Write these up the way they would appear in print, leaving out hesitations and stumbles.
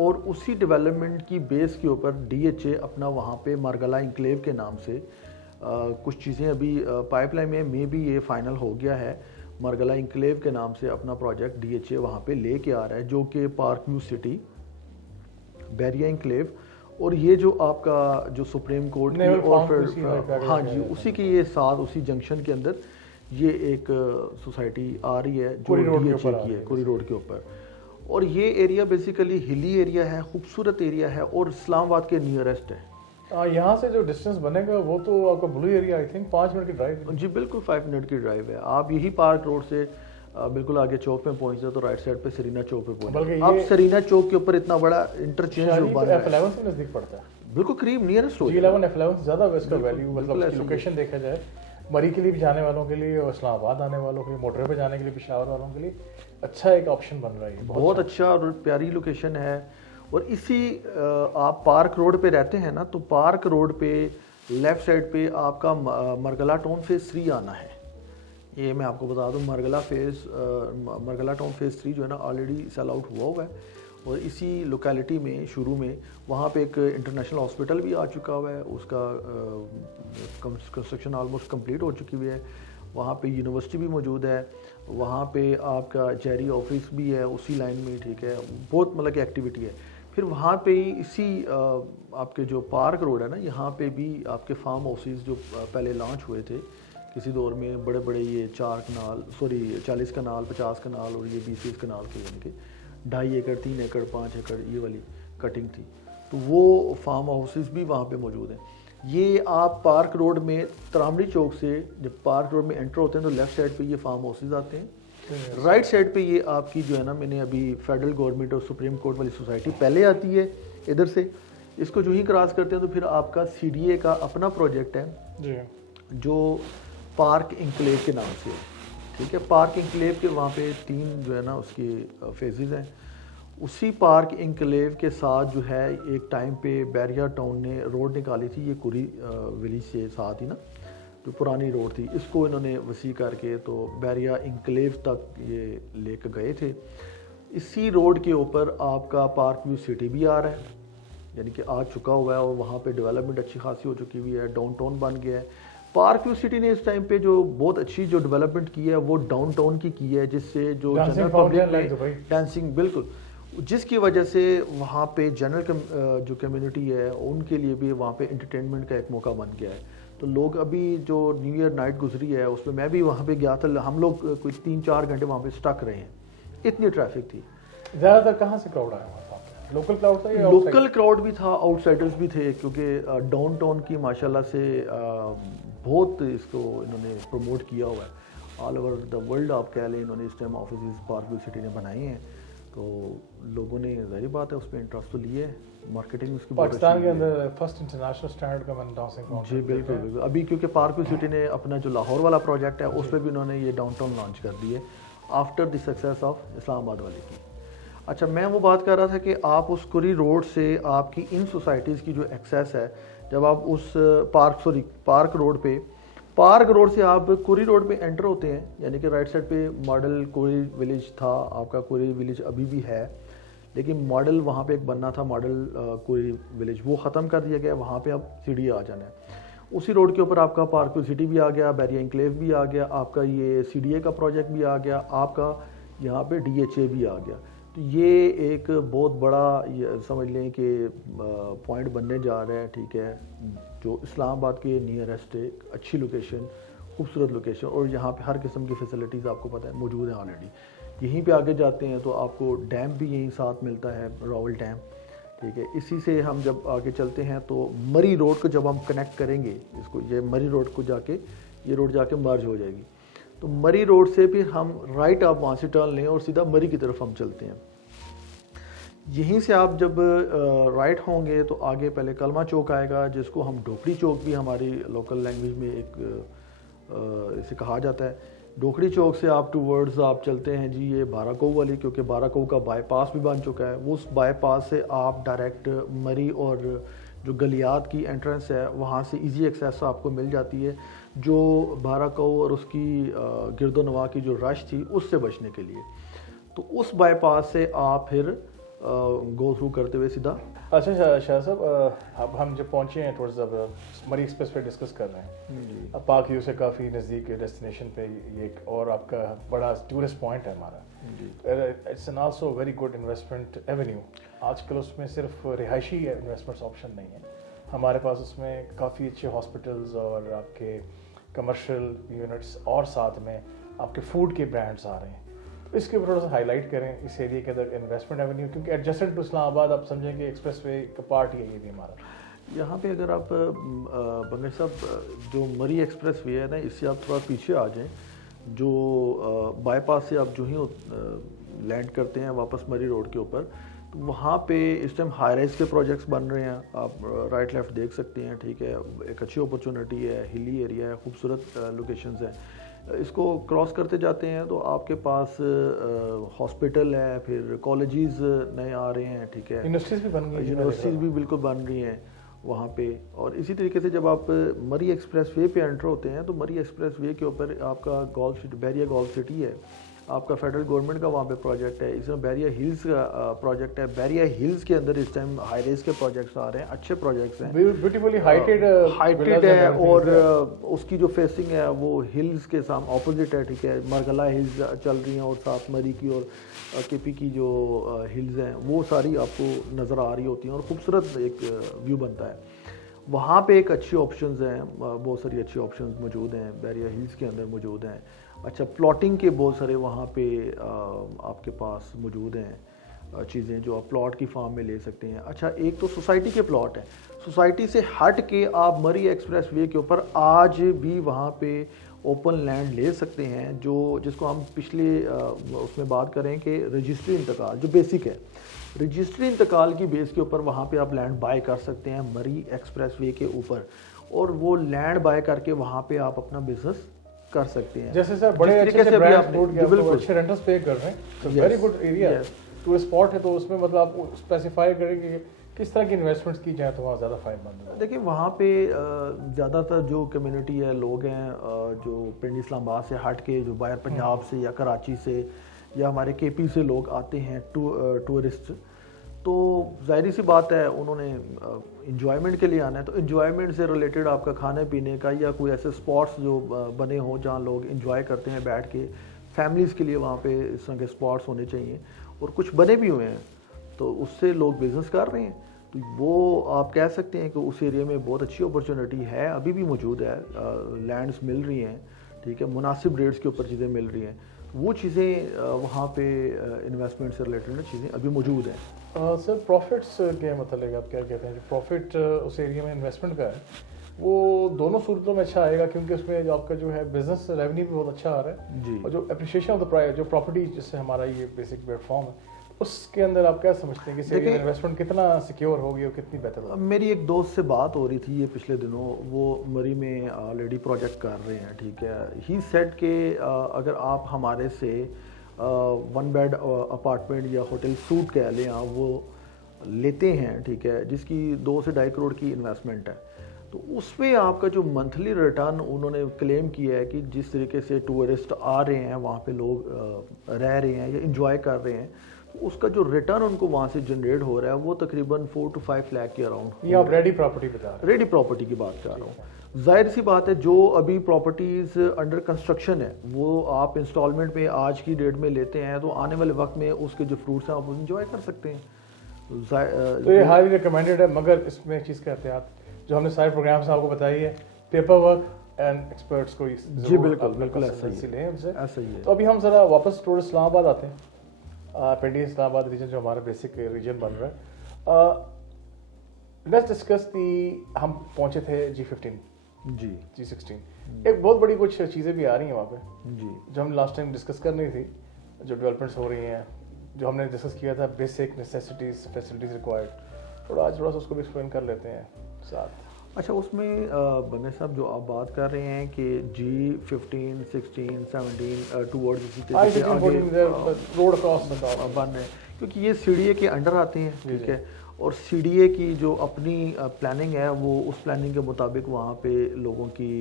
اور اسی ڈیولپمنٹ کی بیس کے اوپر DHA اپنا وہاں پہ مرگلا انکلیو کے نام سے کچھ چیزیں ابھی پائپ لائن میں بھی یہ فائنل ہو گیا ہے. مرگلا انکلیو کے نام سے اپنا پروجیکٹ DHA وہاں پہ لے کے آ رہا ہے, جو کہ پارک ویو سٹی, بیریا انکلیو, اور یہ جو آپ کا جو سپریم کورٹ کی اور پھر ہاں جی اسی کی یہ ساتھ اسی جنکشن کے اندر یہ ایک سوسائٹی آ رہی ہے جو DHA کی ہے, کوری روڈ کے اوپر. اور یہ ایریا بیسیکلی ہلی ایریا ہے, خوبصورت ایریا ہے اور اسلام آباد کے نیئرسٹ ہے. یہاں سے جو ڈسٹینس بنے گا وہ تو آپ کا بلو ایریا آئی تھنک 5 منٹ کی ڈرائیو. جی بالکل 5 منٹ کی ڈرائیو ہے. آپ یہی پارک روڈ سے بالکل آگے چوک پہ پہنچ جائے تو رائٹ سائڈ پہ سرینا چوک پہ پہنچ جائے. اب سرینا چوک کے اوپر اتنا بڑا انٹرچینج بن رہا ہے, F11 سے نزدیک پڑتا ہے, بالکل قریب نیئرسٹ. G11 F11 سے زیادہ اس کا ویلیو مطلب لوکیشن دیکھا جائے مری کے لیے بھی جانے والوں کے لیے اور اسلام آباد آنے والوں کے لیے, موٹر پہ جانے کے لیے, پشاور والوں کے لیے اچھا ایک آپشن بن رہا ہے. بہت اچھا اور پیاری لوکیشن ہے. اور اسی آپ پارک روڈ پہ رہتے ہیں نا, تو پارک روڈ پہ لیفٹ سائڈ پہ آپ کا مرگلا ٹاؤن فیز 3 آنا ہے. یہ میں آپ کو بتا دوں مرگلا ٹاؤن فیز 3 جو ہے نا آلریڈی سیل آؤٹ ہوا ہے. اور اسی لوکیلٹی میں شروع میں وہاں پہ ایک انٹرنیشنل ہاسپٹل بھی آ چکا ہوا ہے, اس کا کنسٹرکشن آلموسٹ کمپلیٹ ہو چکی ہوئی ہے. وہاں پہ یونیورسٹی بھی موجود ہے, وہاں پہ آپ کا جیری آفس بھی ہے اسی لائن میں, ٹھیک ہے, بہت مطلب کہ ایکٹیویٹی ہے. پھر وہاں پہ ہی اسی آپ کے جو پارک روڈ ہے نا, یہاں پہ بھی آپ کے فارم ہاؤسز جو پہلے لانچ ہوئے تھے کسی دور میں, بڑے بڑے یہ 40 کنال 50 کنال اور یہ 20 کنال کے, یعنی کہ 2.5 ایکڑ 3 ایکڑ 5 ایکڑ یہ والی کٹنگ تھی, تو وہ فارم ہاؤسز بھی وہاں پہ موجود ہیں. یہ آپ پارک روڈ میں ترامڑی چوک سے جب پارک روڈ میں انٹر ہوتے ہیں تو لیفٹ سائڈ پہ یہ فارم ہاؤسز آتے ہیں. رائٹ سائڈ پہ یہ آپ کی جو ہے نا, میں نے ابھی فیڈرل گورنمنٹ اور سپریم کورٹ والی سوسائٹی پہلے آتی ہے ادھر سے, اس کو جو ہی کراس کرتے ہیں تو پھر آپ کا CDA کا اپنا پروجیکٹ ہے جو پارک انکلیو کے نام سے, ٹھیک ہے. پارک انکلیو کے وہاں پہ 3 جو ہے نا اس کی فیزز ہیں. اسی پارک انکلیو کے ساتھ جو ہے ایک ٹائم پہ بیریا ٹاؤن نے روڈ نکالی تھی, یہ کوری ولیج سے ساتھ ہی نا, جو پرانی روڈ تھی, اس کو انہوں نے وسیع کر کے تو بیریا انکلیو تک یہ لے کے گئے تھے. اسی روڈ کے اوپر آپ کا پارک ویو سٹی بھی آ رہا ہے, یعنی کہ آ چکا ہوا ہے, اور وہاں پہ ڈیولپمنٹ اچھی خاصی ہو چکی ہوئی ہے, ڈاؤن ٹاؤن بن گیا ہے. پارک ویو سٹی نے اس ٹائم پہ جو بہت اچھی جو ڈیولپمنٹ کی ہے وہ ڈاؤن ٹاؤن کی ہے, جس سے جو جنرل پبلک میں ڈانسنگ, بالکل, جس کی وجہ سے وہاں پہ جنرل جو کمیونٹی ہے ان کے لیے بھی وہاں پہ انٹرٹینمنٹ کا ایک موقع بن گیا ہے. تو لوگ ابھی جو نیو ایئر نائٹ گزری ہے اس میں بھی وہاں پہ گیا تھا, ہم لوگ کوئی 3-4 گھنٹے وہاں پہ اسٹک رہے ہیں, اتنی ٹریفک تھی. زیادہ تر کہاں سے کراؤڈ آیا وہاں پہ؟ لوکل کراؤڈ تھا یا لوکل کراؤڈ بھی تھا, آؤٹ سائڈرز بھی تھے, کیونکہ ڈاؤن ٹاؤن کی ماشاءاللہ سے بہت اس کو انہوں نے پروموٹ کیا ہوا ہے. آل اوور دا ورلڈ آپ کہہ لیں, انہوں نے اس time offices park view city نے بنائے ہیں, تو لوگوں نے ظاہر بات ہے اس پہ انٹرسٹ تو لیا ہے. مارکیٹنگ اس کی پاکستان کے اندر فرسٹ انٹرنیشنل اسٹینڈرڈ کا ڈانسنگ. جی بالکل بالکل. ابھی کیونکہ پارک ویو سٹی نے اپنا جو لاہور والا پروجیکٹ ہے اس پہ بھی انہوں نے یہ ڈاؤن ٹاؤن لانچ کر دی ہے آفٹر دی سکسیس آف اسلام آباد والے کی. اچھا, میں وہ بات کر رہا تھا کہ آپ اس کوری روڈ سے آپ کی ان سوسائٹیز کی جو ایکسیس ہے, جب آپ اس پارک روڈ سے آپ کوری روڈ پہ انٹر ہوتے ہیں, یعنی کہ رائٹ سائڈ پہ ماڈل کوری ولیج تھا آپ کا, کوری ولیج ابھی بھی ہے, لیکن ماڈل وہاں پہ ایک بننا تھا ماڈل کوری ولیج, وہ ختم کر دیا گیا. وہاں پہ اب CDA آ جانا ہے. اسی روڈ کے اوپر آپ کا پارک ویو سٹی بھی آ گیا, بیریا انکلیو بھی آ گیا, آپ کا یہ CDA کا پروجیکٹ بھی آ گیا, آپ کا یہاں پہ DHA بھی آ گیا. تو یہ ایک بہت بڑا سمجھ لیں کہ پوائنٹ بننے جا رہا ہے, ٹھیک ہے, جو اسلام آباد کے نیئرسٹ ایک اچھی لوکیشن, خوبصورت لوکیشن, اور یہاں پہ ہر قسم کی فیسلٹیز آپ کو پتہ ہے موجود ہیں آلریڈی. یہیں پہ آگے جاتے ہیں تو آپ کو ڈیم بھی یہیں ساتھ ملتا ہے, راول ڈیم, ٹھیک ہے. اسی سے ہم جب آگے چلتے ہیں تو مری روڈ کو جب ہم کنیکٹ کریں گے, اس کو یہ مری روڈ کو جا کے یہ روڈ جا کے مرج ہو جائے گی, تو مری روڈ سے پھر ہم رائٹ آپ وہاں سے ٹرن لیں اور سیدھا مری کی طرف ہم چلتے ہیں. یہیں سے آپ جب رائٹ ہوں گے تو آگے پہلے کلمہ چوک آئے گا, جس کو ہم ڈوکڑی چوک بھی ہماری لوکل لینگویج میں ایک اسے کہا جاتا ہے. ڈوکڑی چوک سے آپ ٹو ورڈز آپ چلتے ہیں جی یہ بارہ والی, کیونکہ بارہ کا بائی پاس بھی بن چکا ہے. اس بائی پاس سے آپ ڈائریکٹ مری اور جو گلیات کی انٹرنس ہے وہاں سے ایزی ایکسیس آپ کو مل جاتی ہے, جو بارہ اور اس کی گرد و نواح کی جو رش تھی اس سے بچنے کے لیے. تو اس بائی پاس سے آپ پھر گو تھرو کرتے ہوئے سیدھا. اچھا شاہ صاحب، اب ہم جب پہنچے ہیں ٹورڈز مری ایکسپریس پہ ڈسکس کر رہے ہیں. جی اب پاک ویو سے کافی نزدیک ڈیسٹینیشن پہ یہ ایک اور آپ کا بڑا ٹورسٹ پوائنٹ ہے ہمارا. جی it's an also very good investment avenue. آج کل اس میں صرف رہائشی انویسٹمنٹس آپشن نہیں ہے، ہمارے پاس اس میں کافی اچھے ہاسپٹلز اور آپ کے کمرشل یونٹس اور ساتھ میں آپ کے فوڈ کے برانڈس آ رہے ہیں. اس کے اوپر تھوڑا سا ہائی لائٹ کریں اس ایریے کے اندر انویسٹمنٹ ایونیو، کیونکہ ایڈجسٹنٹ ٹو اسلام آباد آپ سمجھیں کہ ایکسپریس وے کا پارٹ ہی ہے یہ بھی ہمارا. یہاں پہ اگر آپ بنگش صاحب جو مری ایکسپریس وے ہے نا، اس سے آپ تھوڑا پیچھے آ جائیں، جو بائی پاس سے آپ جو ہی لینڈ کرتے ہیں واپس مری روڈ کے اوپر، تو وہاں پہ اس ٹائم ہائی رائز کے پروجیکٹس بن رہے ہیں. آپ رائٹ لیفٹ دیکھ سکتے ہیں. ٹھیک ہے، ایک اچھی اپرچونیٹی ہے، ہلی ایریا ہے، خوبصورت لوکیشنز ہیں. اس کو کراس کرتے جاتے ہیں تو آپ کے پاس ہاسپٹل ہے، پھر کالجز نئے آ رہے ہیں. ٹھیک ہے، یونیورسٹیز بھی بن گئی، یونیورسٹیز بھی بالکل بن رہی ہیں وہاں پہ. اور اسی طریقے سے جب آپ مری ایکسپریس وے پہ انٹر ہوتے ہیں تو مری ایکسپریس وے کے اوپر آپ کا گولف سٹی، بیریا گولف سٹی ہے، آپ کا فیڈرل گورنمنٹ کا وہاں پہ پروجیکٹ ہے. اس میں بیریا ہلز کا پروجیکٹ ہے. بیریا ہلز کے اندر اس ٹائم ہائی ریز کے پروجیکٹس آ رہے ہیں، اچھے پروجیکٹس ہیں، بیوٹیفلی ہائٹڈ ہے. اور اس کی جو فیسنگ ہے وہ ہلز کے سامنے اپوزٹ ہے. ٹھیک ہے، مرگلا ہلز چل رہی ہیں اور ساتھ مری کی اور کے پی کی جو ہلز ہیں وہ ساری آپ کو نظر آ رہی ہوتی ہیں اور خوبصورت ایک ویو بنتا ہے. وہاں پہ ایک اچھی آپشنز ہیں، بہت ساری اچھی آپشنز موجود ہیں بیریا ہلز کے اندر موجود ہیں. اچھا، پلاٹنگ کے بہت سارے وہاں پہ آپ کے پاس موجود ہیں چیزیں جو آپ پلاٹ کی فارم میں لے سکتے ہیں. اچھا، ایک تو سوسائٹی کے پلاٹ ہیں. سوسائٹی سے ہٹ کے آپ مری ایکسپریس وے کے اوپر آج بھی وہاں پہ اوپن لینڈ لے سکتے ہیں، جو جس کو ہم پچھلے اس میں بات کریں کہ رجسٹری انتقال جو بیسک ہے، رجسٹری انتقال کی بیس کے اوپر وہاں پہ آپ لینڈ بائی کر سکتے ہیں مری ایکسپریس وے کے اوپر، اور وہ لینڈ بائی کر کے وہاں پہ آپ اپنا بزنس کر سکتے ہیں. جیسے سر بڑے اچھے سے برانڈز ٹوٹ گیا تو اچھے رینٹلز پے کر رہے ہیں. Very good area tourist spot ہے. تو اس میں مطلب آپ اسپیسیفائی کریں کہ کس طرح کی انویسٹمنٹس کی جائیں تو وہاں زیادہ فائدہ مند ہے. دیکھیں، وہاں پہ زیادہ تر جو کمیونٹی ہے، لوگ ہیں جو پنڈی اسلام آباد سے ہٹ کے جو باہر پنجاب سے یا کراچی سے یا ہمارے کے پی سے لوگ آتے ہیں ٹورسٹ، تو ظاہری سی بات ہے انہوں نے انجوائمنٹ کے لیے آنا ہے. تو انجوائمنٹ سے ریلیٹڈ آپ کا کھانے پینے کا یا کوئی ایسے اسپاٹس جو بنے ہوں جہاں لوگ انجوائے کرتے ہیں بیٹھ کے، فیملیز کے لیے وہاں پہ اس طرح کے اسپاٹس ہونے چاہیے، اور کچھ بنے بھی ہوئے ہیں تو اس سے لوگ بزنس کر رہے ہیں. تو وہ آپ کہہ سکتے ہیں کہ اس ایریا میں بہت اچھی اپرچونیٹی ہے، ابھی بھی موجود ہے. لینڈس مل رہی ہیں، ٹھیک ہے، مناسب ریٹس کے اوپر چیزیں مل رہی ہیں. وہ چیزیں وہاں پہ انویسٹمنٹ سے ریلیٹڈ چیزیں ابھی موجود ہیں. سر پروفٹس کے متعلق آپ کیا کہتے ہیں؟ جو پروفٹ اس ایریا میں انویسٹمنٹ کا ہے وہ دونوں صورتوں میں اچھا آئے گا، کیونکہ اس میں جو آپ کا جو ہے بزنس ریونیو بھی بہت اچھا آ رہا ہے جی. اور جو اپریشیشن آف دا پرائز جو پراپرٹی جس سے ہمارا یہ بیسک پلیٹ فارم ہے اس کے اندر آپ کیا سمجھتے ہیں کہ اس ایریا میں انویسٹمنٹ کتنا سیکیور ہوگی اور کتنی بہتر ہوگی؟ میری ایک دوست سے بات ہو رہی تھی یہ پچھلے دنوں، وہ مری میں آلریڈی پروجیکٹ کر رہے ہیں. ٹھیک ہے، ہی سیٹ کہ اگر آپ ہمارے سے 1 بیڈ اپارٹمنٹ یا ہوٹل سوٹ کہہ لیں آپ وہ لیتے ہیں، ٹھیک ہے، جس کی 2 سے 2.5 کروڑ کی انویسٹمنٹ ہے، تو اس میں آپ کا جو منتھلی ریٹرن انہوں نے کلیم کیا ہے کہ جس طریقے سے ٹورسٹ آ رہے ہیں وہاں پہ لوگ رہ رہے ہیں یا انجوائے کر رہے ہیں، اس کا جو ریٹرن ان کو وہاں سے جنریٹ ہو رہا ہے وہ تقریباً 4 to 5 لاکھ کے اراؤنڈ. یہ آپ ریڈی پراپرٹی بتا رہے ہیں؟ ریڈی پراپرٹی کی بات کر رہا ہوں. ظاہر سی بات ہے جو ابھی پراپرٹیز انڈر کنسٹرکشن ہے وہ آپ انسٹالمنٹ میں آج کی ڈیٹ میں لیتے ہیں تو آنے والے وقت میں اس کے جو فروٹس ہیں آپ انجوائے کر سکتے ہیں. تو یہ ہائیلی ریکمینڈیڈ ہے، مگر اس میں چیز کا احتیاط جو ہم نے سارے پروگرام سے آپ کو بتائی ہے، پیپر ورک اینڈ ایکسپرٹس کو جی بالکل ایسا ہی ہے. تو ابھی ہم ذرا واپس ٹورسٹ اسلام آباد آتے ہیں. پنڈی اسلام آباد ریجن جو ہمارا بیسک ریجن بن رہا ہے. لیٹس ڈسکس دی، ہم پہنچے تھے G15 G16. ایک بہت بڑی کچھ چیزیں بھی آ رہی ہیں وہاں پہ جی جو ہم لاسٹ ٹائم ڈسکس کر رہی تھی، جو ڈیولپمنٹس ہو رہی ہیں، جو ہم نے ڈسکس کیا تھا بیسک نیسیسٹیز فیسلٹیز ریکوائرڈ، تھوڑا سا اس کو بھی ایکسپلین کر لیتے ہیں ساتھ. اچھا، اس میں بنگش صاحب جو آپ بات کر رہے ہیں کہ G15 16 17 ٹورڈ اسی طرح سے روڈ اکراس بن رہے ہیں، کیونکہ یہ CDA کے انڈر آتے ہیں. ٹھیک ہے، اور CDA کی جو اپنی پلاننگ ہے وہ اس پلاننگ کے مطابق وہاں پہ لوگوں کی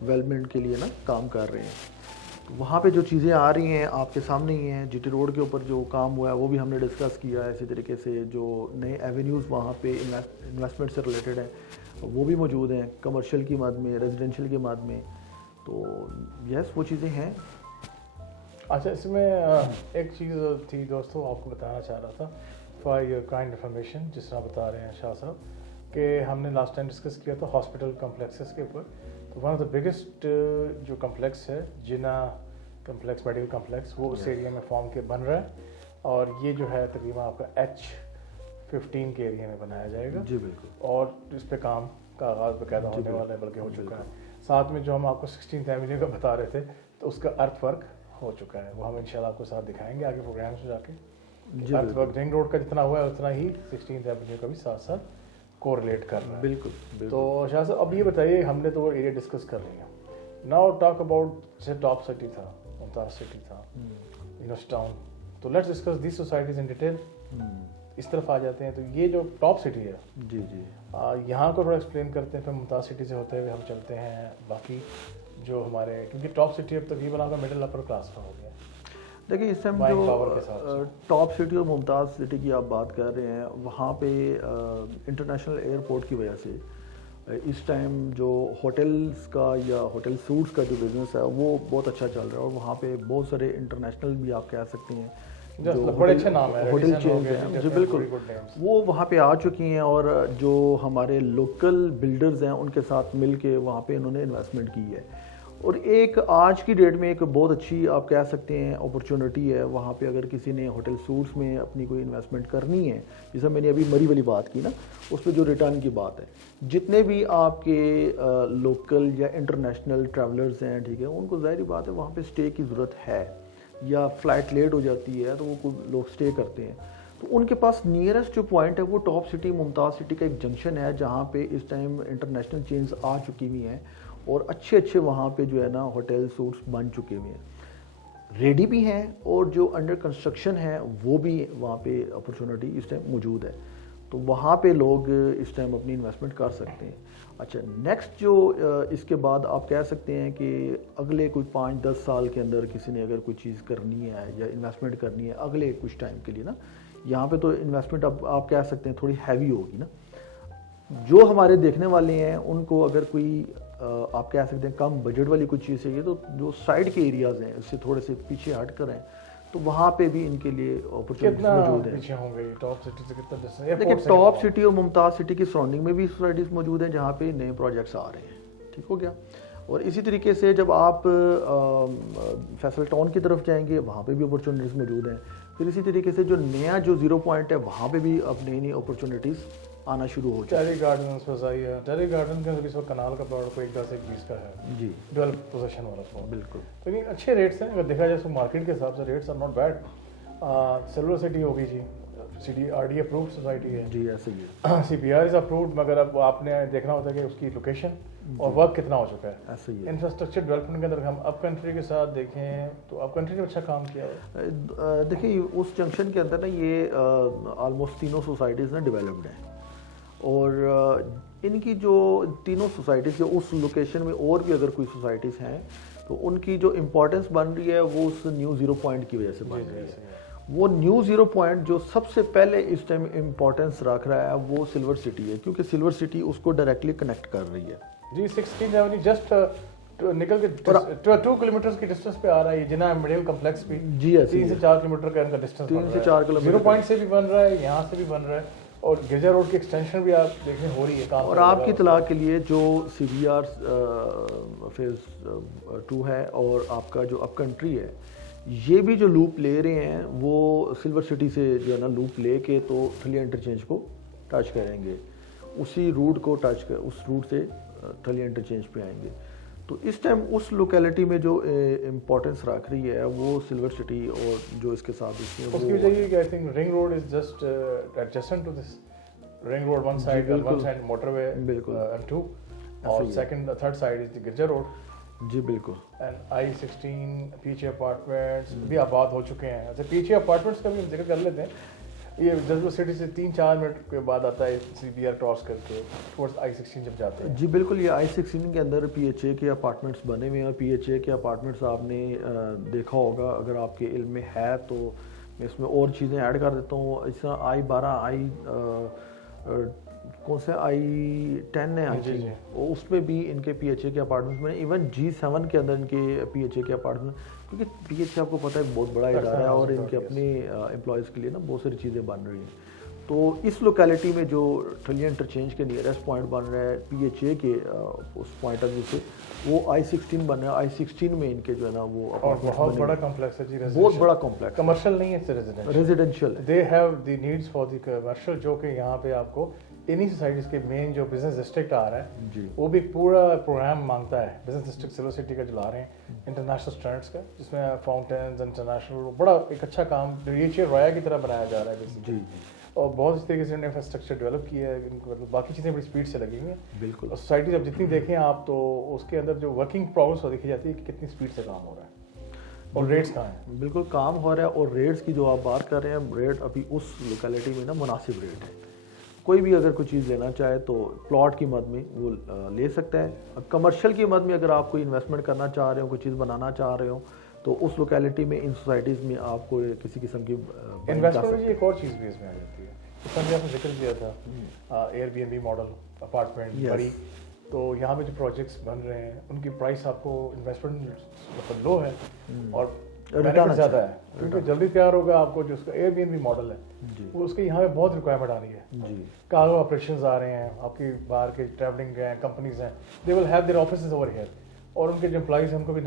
ڈیولپمنٹ کے لیے نا کام کر رہے ہیں. وہاں پہ جو چیزیں آ رہی ہیں آپ کے سامنے ہی ہیں. جی ٹی روڈ کے اوپر جو کام ہوا ہے وہ بھی ہم نے ڈسکس کیا ہے. اسی طریقے سے جو نئے ایونیوز وہاں پہ انویسٹمنٹ سے ریلیٹڈ ہیں وہ بھی موجود ہیں, کمرشل کی مد میں, ریزیڈینشیل کی مد میں. تو یس وہ چیزیں ہیں. اچھا, اس میں ایک چیز تھی دوستوں, آپ کو بتانا چاہ رہا تھا فار یور کائنڈ انفارمیشن. جس طرح بتا رہے ہیں شاہ صاحب کہ ہم نے لاسٹ ٹائم ڈسکس کیا تھا ہاسپٹل کمپلیکسز کے اوپر. تو ون آف دا بگیسٹ جو کمپلیکس ہے جنا کمپلیکس, میڈیکل کمپلیکس, وہ اس ایریا میں فارم کے بن رہا ہے, اور یہ جو ہے تقریباً آپ کا H15 کے ایریا میں بنایا جائے گا. جی بالکل. اور اس پہ کام کا آغاز باقاعدہ ہونے والا ہے, بلکہ ہو چکا ہے. ساتھ میں جو ہم آپ کو 16th ایونیو کا بتا رہے تھے تو اس کا ارتھ ورک ہو چکا ہے, وہ ہم انشاءاللہ آپ کو ساتھ دکھائیں گے آگے پروگرامس میں جا کے. ارتھ ورک رنگ روڈ کا جتنا ہوا ہے اتنا ہی 16th ایونیو کا بھی ساتھ ساتھ کوریلیٹ کر رہا ہے. بالکل. تو شاہ صاحب اب یہ بتائیے, ہم نے تو وہ ایریا ڈسکس کر رہی ہیں. ناؤ ٹاک اباؤٹ جیسے ٹاپ سٹی تھا, ممتاز سٹی تھا, یونس ٹاؤن. تو let's discuss these societies in detail. اس طرف آ جاتے ہیں. تو یہ جو ٹاپ سٹی ہے جی یہاں کو تھوڑا ایکسپلین کرتے ہیں, پھر ممتاز سٹی سے ہوتے ہوئے ہم چلتے ہیں باقی جو ہمارے, کیونکہ ٹاپ سٹی اب تقریباً آپ کا مڈل اپر کلاس کا ہو گیا. دیکھیے اس ٹائم جو ٹاپ سٹی اور ممتاز سٹی کی آپ بات کر رہے ہیں, وہاں پہ انٹرنیشنل ایئرپورٹ کی وجہ سے اس ٹائم جو ہوٹلز کا یا ہوٹل سوٹس کا جو بزنس ہے وہ بہت اچھا چل رہا ہے. اور وہاں پہ بہت سارے انٹرنیشنل بھی آپ کہہ سکتے ہیں جو ہوٹل چینز ہیں, جی بالکل, وہ وہاں پہ آ چکی ہیں. اور جو ہمارے لوکل بلڈرز ہیں ان کے ساتھ مل کے وہاں پہ انہوں نے انویسٹمنٹ کی ہے. اور ایک آج کی ڈیٹ میں ایک بہت اچھی آپ کہہ سکتے ہیں اپرچونٹی ہے وہاں پہ. اگر کسی نے ہوٹل سوٹس میں اپنی کوئی انویسٹمنٹ کرنی ہے, جیسے میں نے ابھی مری والی بات کی نا, اس پہ جو ریٹرن کی بات ہے, جتنے بھی آپ کے لوکل یا انٹرنیشنل ٹریولرز ہیں, ٹھیک ہے, ان کو ظاہری بات ہے وہاں پہ اسٹے کی ضرورت ہے, یا فلائٹ لیٹ ہو جاتی ہے تو وہ لوگ اسٹے کرتے ہیں. تو ان کے پاس نیئرسٹ جو پوائنٹ ہے وہ ٹاپ سٹی ممتاز سٹی کا ایک جنکشن ہے, جہاں پہ اس ٹائم انٹرنیشنل چینز آ چکی ہوئی ہیں اور اچھے وہاں پہ جو ہے نا ہوٹل سوٹس بن چکے ہوئے ہیں, ریڈی بھی ہیں, اور جو انڈر کنسٹرکشن ہے وہ بھی وہاں پہ اپرچونٹی اس ٹائم موجود ہے. تو وہاں پہ لوگ اس ٹائم اپنی انویسٹمنٹ کر سکتے ہیں. اچھا, نیکسٹ جو اس کے بعد آپ کہہ سکتے ہیں کہ اگلے کوئی 5-10 سال کے اندر کسی نے اگر کوئی چیز کرنی ہے یا انویسٹمنٹ کرنی ہے اگلے کچھ ٹائم کے لیے نا, یہاں پہ تو انویسٹمنٹ اب آپ کہہ سکتے ہیں تھوڑی ہیوی ہوگی نا. جو ہمارے دیکھنے والے ہیں ان کو اگر کوئی آپ کہہ سکتے ہیں کم بجٹ والی کوئی چیز چاہیے, تو جو سائڈ کے ایریاز ہیں اس سے تھوڑے سے پیچھے ہٹ کر ہیں, تو وہاں پہ بھی ان کے لیے اپرچونیٹیز موجود ہیں. دیکھیں ٹاپ سٹی اور ممتاز سٹی کی سراؤنڈنگ میں بھی سوسائٹیز موجود ہیں جہاں پہ نئے پروجیکٹس آ رہے ہیں, ٹھیک ہو گیا. اور اسی طریقے سے جب آپ فیصل ٹاؤن کی طرف جائیں گے وہاں پہ بھی اپرچونیٹیز موجود ہیں. پھر اسی طریقے سے جو نیا جو 0 پوائنٹ ہے وہاں پہ بھی اب نئی اپرچونیٹیز آنا شروع ہو چکا ہے. ٹیری گارڈنز فضائی ہے, ٹیری گارڈن کا اس وقت کنال کا پلاٹ کوئی 10-20 کا ہے جی, ڈویل پوزیشن والا پلاٹ. بالکل, لیکن اچھے ریٹس ہیں اگر دیکھا جائے تو مارکیٹ کے حساب سے rates are not bad. Silver city ہوگی جی, city R D approved society ہے جی, ایسے ہی ہے, سی پی آر از اپروڈ, مگر اب آپ نے دیکھنا ہوتا ہے کہ اس کی لوکیشن اور ورک کتنا ہو چکا ہے. ایسے ہی ہے. انفراسٹرکچر ڈیولپمنٹ کے اندر ہم اپ کنٹری کے ساتھ دیکھیں تو اپ کنٹری نے اچھا کام کیا ہے. دیکھیے اس جنکشن کے اندر نا یہ آلموسٹ تینوں سوسائٹیز نا ڈیولپڈ ہیں, اور ان کی جو تینوں سوسائٹیز یا اس لوکیشن میں اور بھی اگر کوئی سوسائٹیز ہیں تو ان کی جو امپورٹنس بن رہی ہے وہ اس نیو 0 پوائنٹ کی وجہ سے بن رہی ہے. وہ نیو 0 پوائنٹ جو سب سے پہلے اس ٹائم امپورٹنس رکھ رہا ہے وہ سلور سٹی ہے, کیونکہ سلور سٹی اس کو ڈائریکٹلی کنیکٹ کر رہی ہے. جی 16 ایونیو جسٹ نکل کے 2 کلومیٹر کی ڈسٹینس پہ آ رہا ہے. جنا میڈیکل کمپلیکس بھی جی 3 سے 4 کلومیٹر کا ان کا ڈسٹینس 3 سے 4 کلومیٹر 0 پوائنٹ سے بھی بن رہا ہے, یہاں سے بھی بن رہا ہے, اور گرجا روڈ کی ایکسٹینشن بھی آپ دیکھیں ہو رہی ہے کام. اور آپ کی اطلاع کے لیے جو سی بی آر فیز 2 ہے اور آپ کا جو اپ کنٹری ہے, یہ بھی جو لوپ لے رہے ہیں وہ سلور سٹی سے جو ہے نا لوپ لے کے تو تھلیا انٹرچینج کو ٹچ کریں گے, اسی روٹ کو ٹچ کر اس روٹ سے تھلیا انٹرچینج پہ آئیں گے. تو اس ٹائم اس لوکیلٹی میں جو امپورٹنس رکھ رہی ہے وہ سلور سٹی اور جو اس کے ساتھ اس کی وجہ یہ کہ I think ring road is just adjacent to this ring road, one side motorway M2 اور second third side is the Girja road. جی بالکل, اینڈ I-16 پیچھے اپارٹمنٹس بھی آباد ہو چکے ہیں. ایسے پیچھے اپارٹمنٹس کا بھی ہم ذکر کر لیتے ہیں. یہ جذبہ سٹی سے 3-4 منٹ کے بعد آتا ہے CBR کراس کر کے ٹورڈز I-16 جب جاتے ہیں. جی بالکل, یہ I-16 کے اندر PHA کے اپارٹمنٹس بنے ہوئے ہیں. PHA کے اپارٹمنٹس آپ نے دیکھا ہوگا, اگر آپ کے علم میں ہے تو میں اس میں اور چیزیں ایڈ کر دیتا ہوں. اس طرح I-12 کون سے I-10 ہے جی اس میں بھی ان کے PHA کے اپارٹمنٹس میں, ایون G7 کے اندر ان کے PHA کے اپارٹمنٹ, کیونکہ PHA آپ کو پتہ ہے بہت بڑا ادارہ ہے اور ان کے اپنے امپلائیز کے لیے نا بہت ساری چیزیں بن رہی ہیں. تو اس لوکیلٹی میں جو ٹھلیا انٹرچینج کے نیئرسٹ پوائنٹ بن رہا ہے PHA کے اس پوائنٹ آف ویو سے, وہ I-16 بن رہا ہے. I-16 میں ان کے جو ہے نا وہ بہت بڑا کمپلیکس ہے جی, بہت بڑا کمپلیکس, کمرشل نہیں ہے, residential. They have the needs for the commercial, جو کہ یہاں پہ آپ کو انہی سوسائٹیز کے مین جو بزنس ڈسٹرکٹ آ رہا ہے جی وہ بھی پورا پروگرام مانگتا ہے. بزنس ڈسٹرکٹ سلور سٹی کا جو لا رہے ہیں انٹرنیشنل اسٹینڈرڈس کا, جس میں فاؤنٹینز انٹرنیشنل, بڑا ایک اچھا کام ریچ رویا کی طرح بنایا جا رہا ہے جی جی, اور بہت اس طریقے سے انفراسٹرکچر ڈیولپ کیا ہے. مطلب باقی چیزیں بڑی اسپیڈ سے لگی ہوئی ہیں بالکل. اور سوسائٹیز اب جتنی دیکھیں آپ تو اس کے اندر جو ورکنگ پروگرس دیکھی جاتی ہے کہ کتنی اسپیڈ سے کام ہو رہا ہے اور ریٹس کہاں ہیں. بالکل کام ہو رہا ہے, اور ریٹس کی جو آپ بات کر رہے ہیں, ریٹ ابھی اس لوکیلٹی میں نا مناسب ریٹ ہے. کوئی بھی اگر کوئی چیز لینا چاہے تو پلاٹ کی مد میں وہ لے سکتا ہے. کمرشل کی مد میں اگر آپ کوئی انویسٹمنٹ کرنا چاہ رہے ہو, کوئی چیز بنانا چاہ رہے ہو, تو اس لوکیلٹی میں ان سوسائٹیز میں آپ کو کسی قسم کی انویسٹمنٹ کی ایک اور چیز بھی اس میں آ جاتی ہے. اس میں آپ نے ذکر کیا تھا Airbnb ماڈل اپارٹمنٹ بڑی, تو یہاں پہ جو پروجیکٹس بن رہے ہیں ان کی پرائس آپ کو انویسٹمنٹ مطلب لو ہے اور ریٹرن زیادہ ہے, کیونکہ جلدی تیار ہوگا آپ کو. جو اس کا Airbnb ماڈل ہے وہ اس کے یہاں پہ بہت ریکوائرمنٹ آ رہی ہے. کارگو آپریشنز آ رہے ہیں, آپ کی باہر کے ٹریولنگ ہیں کمپنیز ہیں, they will have their offices over here, اور ان کے جو امپلائیز ہیں ان کو بھی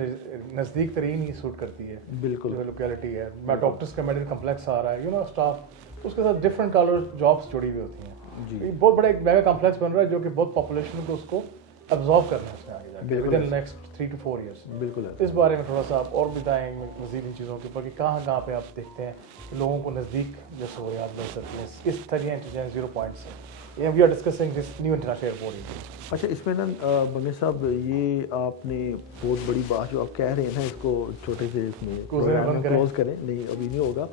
نزدیک ترین ہی سوٹ کرتی ہے بالکل جو لوکیلٹی ہے. ڈاکٹرس کا میڈیکل کمپلیکس آ رہا ہے, اسٹاف, اس کے ساتھ ڈفرنٹ کالر جابس جڑی ہوئی ہوتی ہیں. یہ بہت بڑا ایک میگا کمپلیکس بن رہا ہے جو کہ بہت پاپولیشن کو اس کو ابزارو کرنا ہے اس میں آگے جا کے with in next 3 to 4 years. بالکل. اس بارے میں تھوڑا سا آپ اور بتائیں مزید ان چیزوں کے اوپر کہ کہاں کہاں پہ آپ دیکھتے ہیں کہ لوگوں کو نزدیک جو سہولیات مل سکتی ہیں اس طرح انٹرچینج 0 پوائنٹ سے. We are discussing this new international airport. اچھا, اس میں نا بنگے صاحب یہ آپ نے بہت بڑی بات جو آپ کہہ رہے ہیں نا, اس کو چھوٹے سے اس میں کلوز کریں. نہیں ابھی نہیں ہوگا,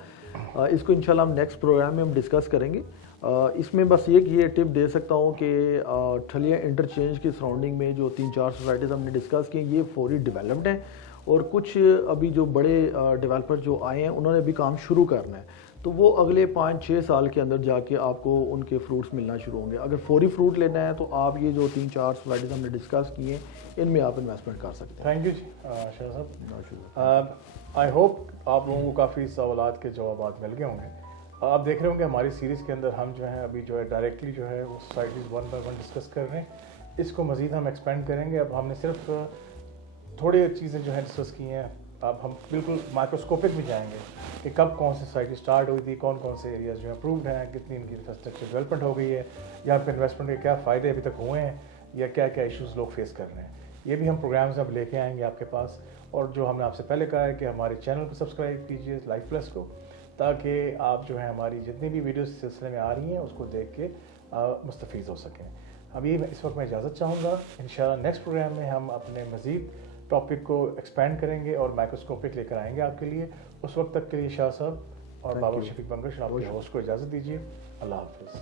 اس کو انشاءاللہ ہم نیکسٹ پروگرام میں ہم ڈسکس کریں گے. اس میں بس یہ ٹپ دے سکتا ہوں کہ ٹھلیا انٹرچینج کی سراؤنڈنگ میں جو 3-4 سوسائٹیز ہم نے ڈسکس کی, یہ فوری ڈیولپڈ ہیں, اور کچھ ابھی جو بڑے ڈیولپر جو آئے ہیں انہوں نے بھی کام شروع کرنا ہے. تو وہ اگلے 5-6 سال کے اندر جا کے آپ کو ان کے فروٹس ملنا شروع ہوں گے. اگر فوری فروٹ لینا ہے تو آپ یہ جو 3-4 سوسائٹیز ہم نے ڈسکس کی ہیں ان میں آپ انویسٹمنٹ کر سکتے ہیں. تھینک یو جی شاہ صاحب. آئی ہوپ آپ لوگوں کو کافی سوالات کے جوابات مل گئے ہوں گے. آپ دیکھ رہے ہوں گے ہماری سیریز کے اندر ہم جو ہیں ابھی جو ہے ڈائریکٹلی جو ہے وہ سوسائٹیز 1 by 1 ڈسکس کر رہے ہیں. اس کو مزید ہم ایکسپینڈ کریں گے. اب ہم نے صرف تھوڑی چیزیں جو ہیں ڈسکس کی ہیں, اب ہم بالکل مائکروسکوپک میں جائیں گے کہ کب کون سی سوسائٹی اسٹارٹ ہوئی تھی, کون کون سے ایریاز جو ہیں اپرووڈ ہیں, کتنی ان کی انفراسٹرکچر ڈیولپمنٹ ہو گئی ہے, یہاں پہ انویسٹمنٹ کے کیا فائدے ابھی تک ہوئے ہیں, یا کیا کیا ایشوز لوگ فیس کر رہے ہیں. یہ بھی ہم پروگرامز اب لے کے آئیں گے آپ کے پاس. اور جو ہم نے آپ سے پہلے کہا ہے کہ ہمارے چینل کو سبسکرائب کیجیے لائف پلس کو, تاکہ آپ جو ہیں ہماری جتنی بھی ویڈیوز اس سلسلے میں آ رہی ہیں اس کو دیکھ کے مستفید ہو سکیں. ابھی اس وقت میں اجازت چاہوں گا. انشاءاللہ نیکسٹ پروگرام میں ہم اپنے مزید ٹاپک کو ایکسپینڈ کریں گے اور مائکروسکوپک لے کر آئیں گے آپ کے لیے. اس وقت تک کے لیے شاہ صاحب اور بابر شفیق بنگش آپ کے ہوسٹ کو اجازت دیجیے. اللہ حافظ.